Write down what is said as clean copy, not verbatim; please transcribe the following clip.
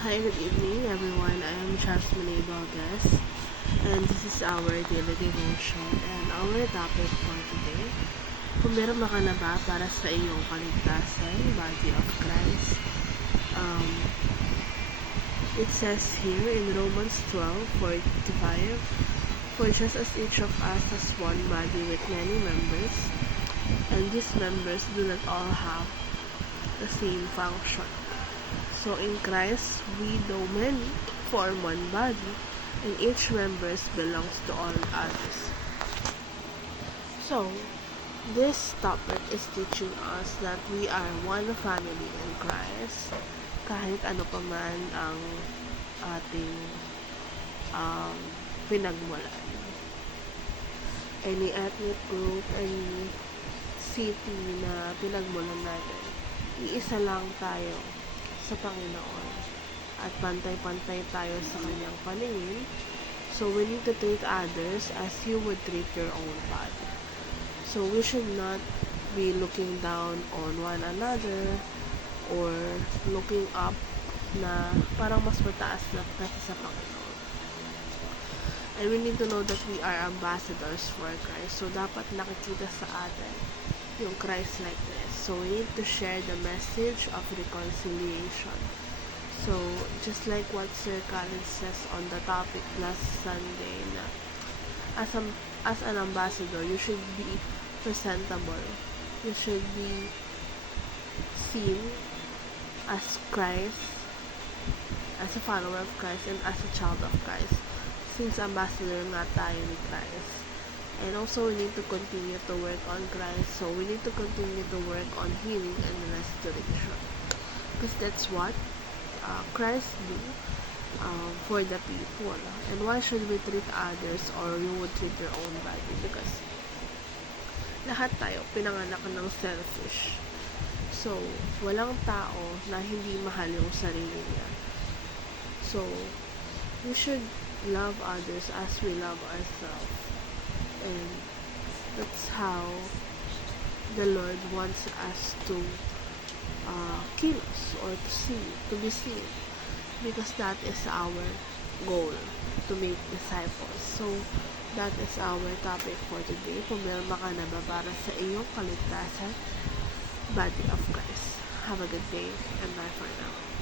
Hi, good evening everyone. I am Jasmine Balgas and this is our daily devotion and our topic for today. Pumirma ka na ba para sa iyong kaligtasan, Body of Christ? Um, it says here in Romans 12:45, for just as each of us has one body with many members, and these members do not all have the same function. So in Christ, we though many form one body, and each member belongs to all others. So, this topic is teaching us that we are one family in Christ, kahit ano pa man ang ating um, pinagmulan. Any ethnic group, any city na pinagmulan natin, iisa lang tayo sa Panginoon at pantay-pantay tayo sa kanyang paningin. So we need to treat others as you would treat your own body. So we should not be looking down on one another or looking up na parang mas mataas na kaysa sa Panginoon. And we need to know that we are ambassadors for Christ. So dapat nakikita sa atin yung Christ-likeness. So we need to share the message of reconciliation. So just like what Sir Colin says on the topic last Sunday, na as an ambassador, you should be presentable. You should be seen as Christ, as a follower of Christ, and as a child of Christ, since ambassador nga tayo ni Christ. And also, we need to continue to work on Christ. So, we need to continue to work on healing and restoration. Because that's what Christ do for the people. And why should we treat others or you would treat your own body? Because lahat tayo pinanganak ng selfish. So, walang tao na hindi mahal yung sarili niya. So, we should love others as we love ourselves. And that's how the Lord wants us to kill us or to be seen, because that is our goal, to make disciples. So that is our topic for today. Pumirma ka na ba para sa iyong kaligtasan, Body of Christ? Have a good day and bye for now.